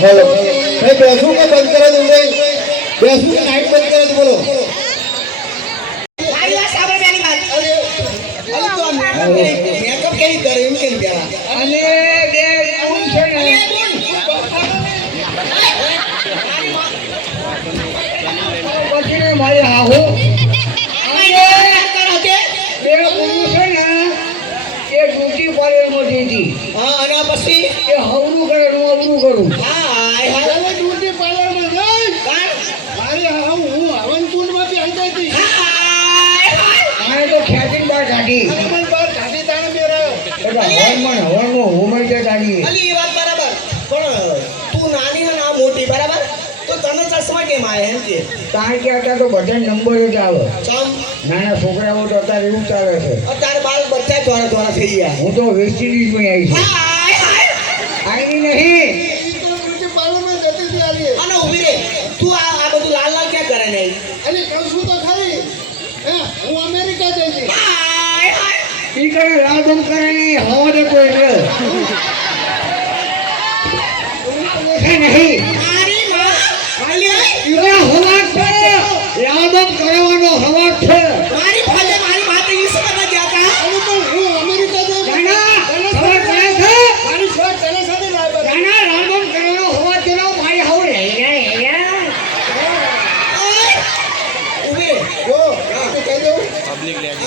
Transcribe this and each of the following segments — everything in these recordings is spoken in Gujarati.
બોલો. બેસવું કે બંધ કરે દઉં બેસવું કે નાઇટ બંધ કરે બોલો. મને બહાર કાઢી તાણે મેળવ્યો. એટલે અલી. એ વાત બરાબર. પણ તું નાની અને આ મોટી બરાબર? તો તને ચશ્મા કેમ આવે એમ કે? કારણ કે અત્યારે તો બધા નંબર જ આવે. ચમ? નાના છોકરાઓ તો અત્યારે એવું ચાલે છે. અત્યારે બાળ બચ્ચા દ્વારા દ્વારા થઈ ગયા. હું તો વેસ્ટ ઇન્ડિઝમાં આવી છું. આવી નહીં. હાય ઈ કરે લાલ બંધ કરે નહીં. મારી હવા છે. લાલ કરવાનો હવા છે મારી ફાલે મારી માતે ઈસુ કરવા ગયા તા અને પણ હું અમેરિકા જઈ હતી. નાના તને ખબર પડે છે મારી શોખ તને સાથે લાવ્યો હતો. નાના લાલ બંધ કરવાનો હવા ચલો મારી હવા લઈ ગયા લઈ ગયા ઓય ઊભી રે જો હું કહી દઉં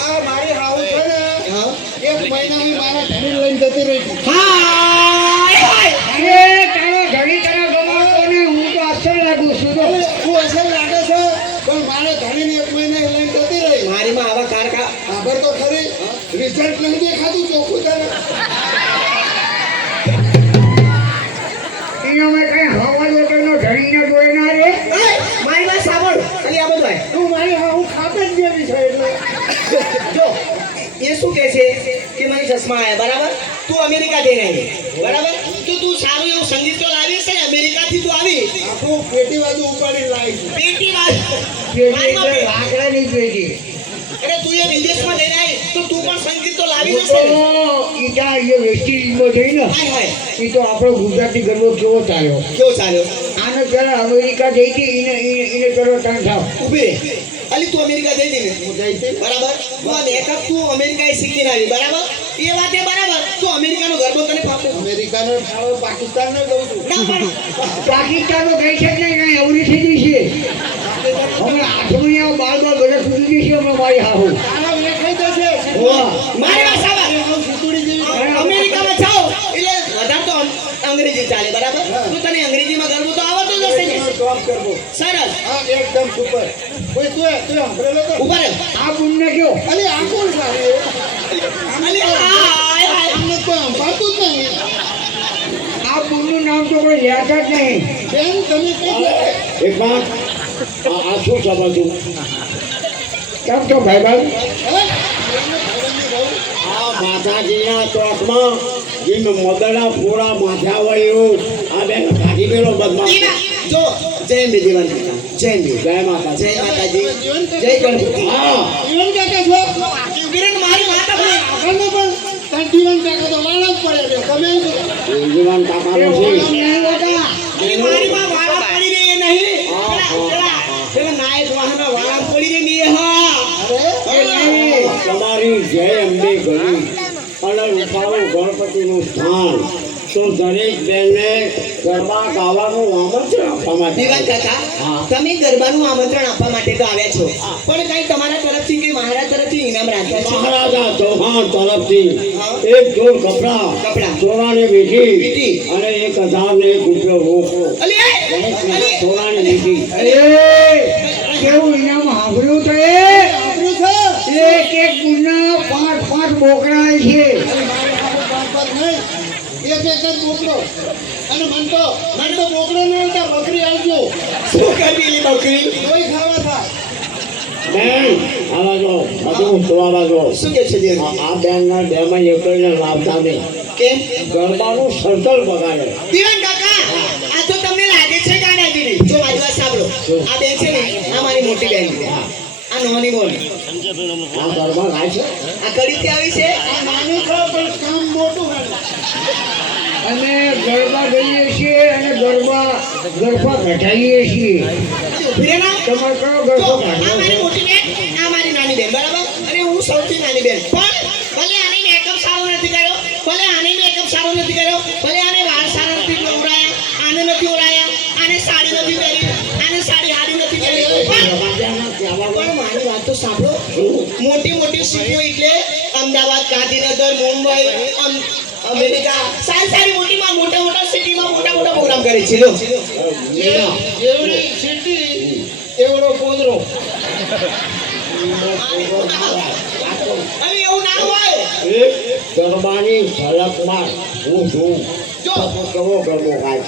આ મારી હાવ છે ને હા એક મહિનાની મારા ઘરે લઈને જતી રહી હતી. હાય હાય અરે તારો ઘણી તરફ ગમાતો ને હું તો અસર લાગુ છું તો અરે, હું અસર લાગે છે પણ મારે ઘણીની એક મહિને લઈને જતી રહી મારી માં આવા કાર કા ખબર તો ખરી રિઝલ્ટ નહીં દેખાતું ચોખ્ખું તને એનો મેં કઈ હવા વગરનો ધણીને જોઈ ના રે ઓય મારી વાત સાંભળ અલી આ બધું આય તું મારી હાવ ખાતે જ જેવી છે એટલે જો એ શું કહે છે કે મને ચશ્મા આયા બરાબર તું અમેરિકા જઈને આવી બરાબર તો તું સારું એવું સંગીત તો લાવી છે ને અમેરિકાથી તું આવી આખું પેટી બાજુ ઉપાડી લાવી છે. પેટી વાત પેટી મારી માં એટલે તું એ વિદેશમાં જઈને આવી તો તું પણ સંગીત તો લાવી હું ને. એ વેસ્ટ ઇન્ડિઝમાં જઈ ને હાય હાય. તો આપણો ગુજરાતી ગરબો કેવો ચાલ્યો? કેવો ચાલ્યો? આને અમેરિકા જઈ હતી એને એને પેલો ટર્ન થાવ ઊભી રે અલી તું અમેરિકા જઈ હતી ને હું બરાબર. તું આ મેકઅપ તું અમેરિકાએ શીખીને આવી. બરાબર? એ વાત એ બરાબર. તું અમેરિકાનો ગરબો તને ફાવે અમેરિકાનો પાકિસ્તાનનો છું. ના પણ. પાકિસ્તાન તો ગઈ છે કે નહીં થઈ છે. હમણાં આઠમી આ બાર બાર વર્ષ સુધી છે હમણાં મારી હાહુ. તારા વેખાઈ જશે વાહ. મારી વાત સાંભળ. હાવ સુતુડી જેવી અમેરિકામાં જાઓ. એટલે વધારે તો અંગ્રેજી ચાલે બરાબર? તો તને અંગ્રેજીમાં ગરબો તો આવડતો જ હશે ને? સરસ. હા એકદમ સુપર. કોઈ તું તું સાંભળેલો તો? ઊભા રહો. આ બુનને કયો? અલી આ કોણ સારી અલી હાય હાય આમને તો જ નહીં. આ બુનનું નામ તો કોઈ લેતા જ નહીં. બેન તમે કઈ એક વાત. આ શું સમજવું કેમ છો ભાઈ ભાઈ આ માતાજીના ચોકમાં જે મગરના પૂરા માથા હોય આ બેન કાઢી ગયેલો બદમાશ જો જય મે જીવન કાકા, જય મે જય માતા જય માતાજી જય ગણપતિ હા. જીવન કાકા છો કિરણ મારી માતા પણ આપણને પણ જીવન કાકા તો વાળા પડે તમે? જીવન કાકાનો છે નહીં હોતા એ મારી માં વાળા પડી રહી એ નહીં પેલા પેલા પેલા નાયક વાહના વાળા પડી રહી નહીં એ હા અરે એ નહીં. તમારી જય અંબે ગરી અને રૂપાળું ગણપતિનું સ્થાન તો બેનને ગરબા ગાવાનું આમંત્રણ આપવા માટે દીવાન કાકા તમે ગરબાનું આમંત્રણ આપવા માટે તો આવ્યા છો. પણ કઈ તમારા તરફથી કે મારા તરફથી ઇનામ રાખ્યા છે? મહારાજા ચૌહાણ તરફથી એક જોડ કપડા કપડાં. સોનાની વીંટી વીંટી. અને એક હજાર ને એક રૂપિયો રોકડો અલી! એ, અલી! સોનાની વીંટી કેવું ઇનામ સાંભળ્યું તો એ એક એક ગુના પાંચ પાંચ બોકડા છે અરે મારે હારું પાંચ પાંચ નહીં એક જ બોકડો અને મન તો મન તો બોકડો ન આવતા બકરી આવજો. શું કરવી બકરી? કોઈ ખાવા થા બેન આવા જો બધું જોવા જો. શું કે છે આ આ બેનના બેમાં એકને લાવતા નહીં કેમ? ગરબાનું સરતર બગાડે. દીવાન કાકા આ તો તમને લાગે છે દાદાગીરી જો મારી વાત સાંભળો. આ બેન છે ને આ મારી મોટી બેન છે. આ નોની બોલ આ ગરબા ગાય આ કડીથી આવી છે? આ નાનું પણ કામ મોટું કરે. અને ગરબા ગઈએ છીએ અને ગરબા ગરબા ઘટાઈએ છીએ. તમારે કયો ગરબો નાની બેન બરાબર? અને હું સૌથી નાની બેન. પણ ભલે આને મેકઅપ સારો નથી કર્યો ભલે આને મેકઅપ સારો નથી કર્યો ભલે આને વાળ સારા નથી ઉડાયા આને નથી ઉડાયા આને સાડી નથી પહેરી આને સાડી હારી નથી પહેરી. પણ મારી વાત તો સાંભળો. મોટી મોટી સિટીઓ એટલે અમદાવાદ ગાંધીનગર મુંબઈ અમેરિકા સારી સારી મોટીમાં મોટા મોટા સિટીમાં મોટા મોટા પ્રોગ્રામ કરે છે લો એવરી સિટી એવડો પોદરો એવું ના ગરબાની ઝલકમાં હું છું. જો. કરવો ગરબો ગાય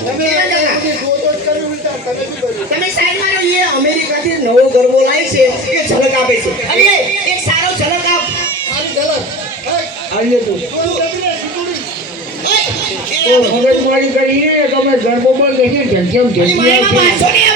તમે સાહેબ મારો અમેરિકાથી નવો ગરબો લાવે છે કે ઝલક આપે છે? અરે સારો ઝલક આપ. સારી તો મગજમારી કરીએ તમે ગરબો પર લઈને ઝંઝમ અલી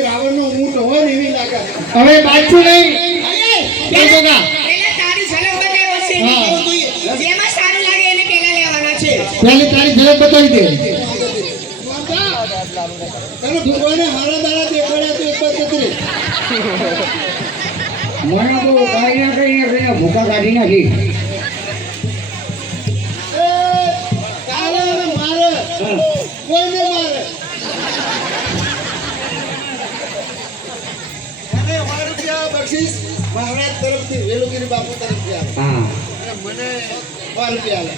બેરાભાઈ રાવણનો ઊંટ હોય ને એવી લાગે. હવે પાછું નહીં. પેલા એ બગા પહેલા તારી ઝલક બતાવો છે હા. એવું જોઈએ જેમાં સારું લાગે એને પહેલા લેવાના છે. પહેલી તારી ઝલક બતાવી દે. ભગવાને હારા દાડા દેખાડ્યા તો મને તો કાંઈ ના કઈ ભૂખા કાઢી નાખી. મહારાજ તરફથી વેલુગીરી બાપુ તરફથી આવે. મને સો રૂપિયા આલે.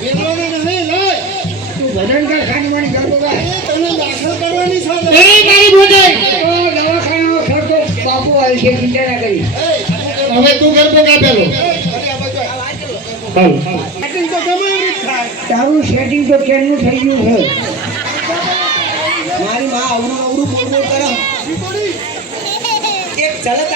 વેલવાને નહીં લઈ તું ભજન કર ખાનવાની ગરબો તને દાખલ કરવાની છે. એ મારી ભોજન. દવાખાનાનો ખર્ચો બાપુ આવી છે ચિંતા ના કરી હવે તું ગરબો ગા પેલો? અરે આ બાજુ આવ. હાલ. Acting તો ગમે તારું સેટિંગ તો કેમનું થઈ ગયું છે? મારી માં અવરું અવરું બોલ બોલ કરો. એક ઝલક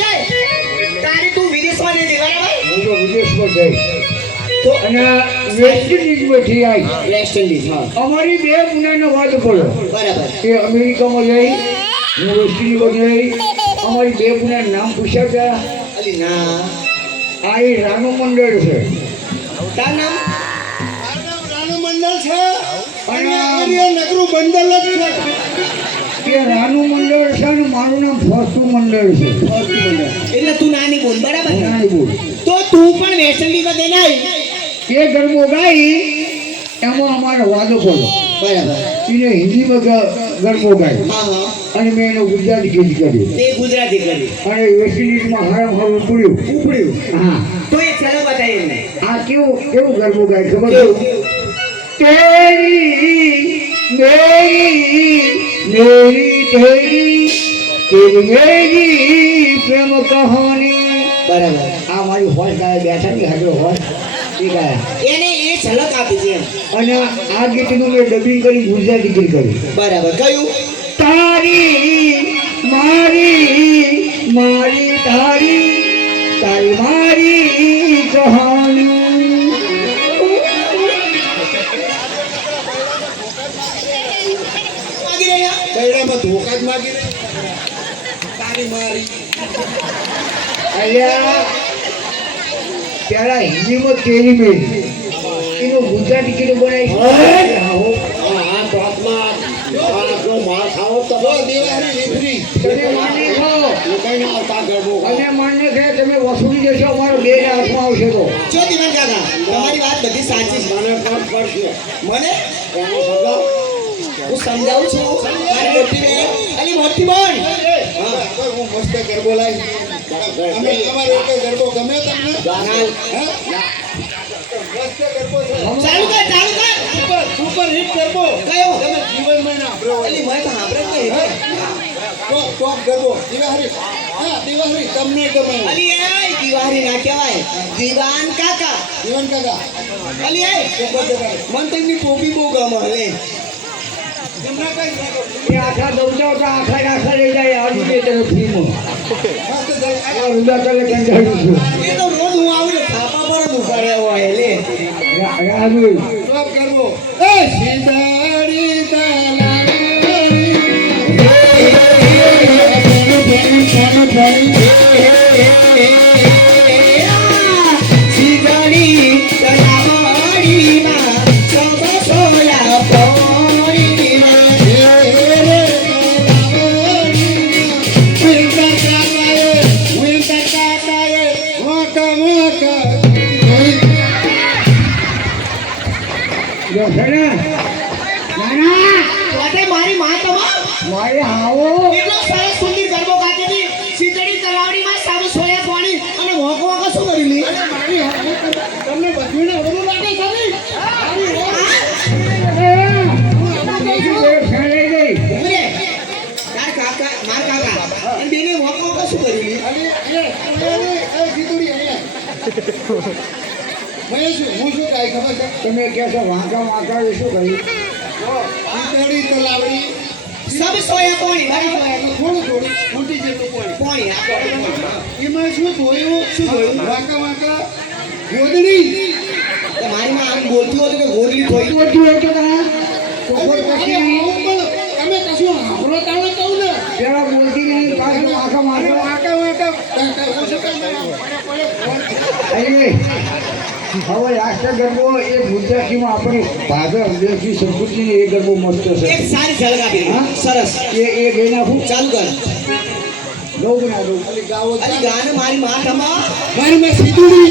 આવશે અલી તું વિદેશમાં જઈ બરાબર? હું તો વિદેશમાં જઈ તો અને વેસ્ટ ઇન્ડિઝમાંથી આવી વેસ્ટ ઇન્ડિઝ હા. અમારી બે પુનાનો વાદ પડ્યો. બરાબર. એ અમેરિકામાં જઈ હું વેસ્ટ ઇન્ડિઝમાં જઈ અમારી બે પુના નામ પૂછ્યા હતા. અલી ના. આ એ રાનુ મંડળ છે. તાર નામ? રાનુ મંડળ છે. અને નગરું બંડલ જ છે. એ રાનું મંડળ છે અને મારું નામ ફોસ્તુ મંડળ છે. ફોસ્તુ મંડળ. એટલે તું નાની બોલ બરાબર? નાની બોલ. તો તું પણ ઇન્ડિઝમાં જઈને આવી? એ ગરબો ગાઈ એમાં અમારો વાદો પડ્યો. બરાબર. એને હિન્દીમાં ગરબો ગાય. અને મેં એનો ગુજરાતી ગીત કર્યું તે ગુજરાતી અને વેસ્ટ ઇન્ડિઝમાં હારામ હારું પૂર્યું ઉપડ્યું? હા. તો એ ચલો બતાવી એમને. આ કેવું કેવું ગરબો ગાય ખબર? તેરી કહાની બરાબર. આ મારી હોશ ગાય બેઠા ની હાજર હોશ. એને એ ઝલક આપી છે અને આ ગીતનું મેં ડબિંગ કરી ગુજરાતી ગીત કર્યું બરાબર. કયું? તારી મારી મારી તારી તારી મારી કહાની રહ્યા ધોકા જ માગી રહી. તારી મારી. અલ્યા પેલા હિન્દીમાં તેરી મેરી એનો ગુજરાતી ગીત બનાવી. તમે વસૂલી જશો અમારો બે હાથમાં આવશે તો. જો દિવાન કાકા તમારી વાત બધી સાચી છે. મને મને? હું સમજાવું છું? મારી મોટી બેન અલી મોટી બેન હું મસ્ત ગરબો લાવી. અમે તમારો એક ગરબો ગમે તમને? ગાનાલ. હે? મસ્ત ગરબો છે. ચાલુ કર ચાલુ કર. સુપર સુપર હિટ ગરબો. કયો? તમે જીવનમાં ના આપણે. અલી મેં તો આપણે નહીં. ટોપ ટોપ ગરબો. દિવાહરી. હા દિવાહરી. તમને ગમે અલી એ દિવાહરી ના કહેવાય. દીવાન કાકા. દિવાન કાકા. અલી એ મન જગાડે મને તો એમની ટોપી બહુ ગમે. લે. કઈ. એ આખા દઉડા તો આખા આખા લઈ જાય તને છું એ તો રોજ હું આવું થાપા પર જ ઊભા હોય એટલે રાજુ એ સીતાડી તાલાડી શું કરી હું શું ખબર છે? તમે કહો છો વાંકા વાંકા શું કહ્યું ગીતડી તો લાવડી, સબ સોયા પોણી મારી સોયા થોડું થોડું, મોટી જેટલું પાણી. પોણી એમાં શું ધોયું? શું ધોયું? વાંકા વાંકા ગોદડી. તો મારી માં આમ બોલતી કે ગોદલી થોઈ બધું હોય તમે કશું સાંભળો તાણે કહું ને. પેલા બોલતી હવે રાષ્ટ્ર ગરબો એ ગુજરાતીમાં આપણે ભાગર દેશી સંસ્કૃતિ એ ગરબો મસ્ત છે એક સારી ઝલક આપી હા? સરસ એ એ ગઈ નાખું ચાલુ કર દઉં કે ના દઉં ખાલી ગાવો અલી ગાને મારી માથામાં મારી મેં સીધુડી.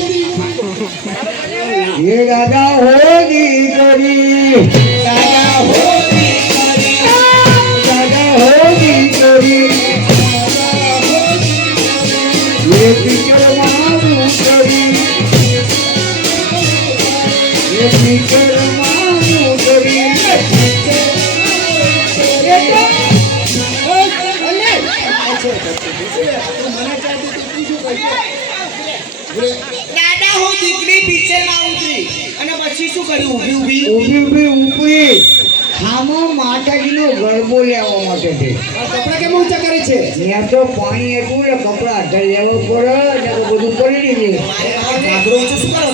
હે દાદા હો દીકરી દાદા હો દીકરી દાદા હો કરી દાદા હું દીકરી પિક્ચરમાં ઉતરી અને પછી શું કર્યું? ઊભી ઊભી? ઊભી ઊભી ઉપરી આમાં માતાજીનો ગરબો લેવા માટે છે. કપડા કેમ ઊંચા કરે છે? ત્યાં તો પાણી એટલું ને કપડા લેવા પડે ને બધું પડી મારે ઊંચો શું કરો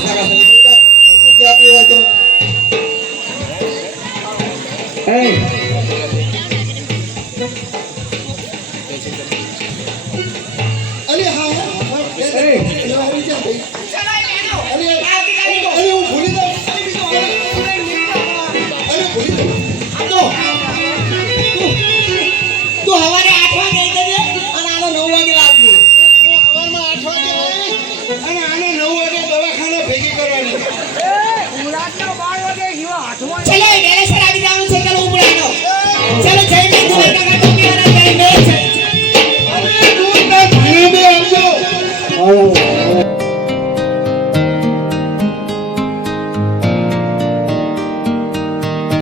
ખરાબ હોય તો?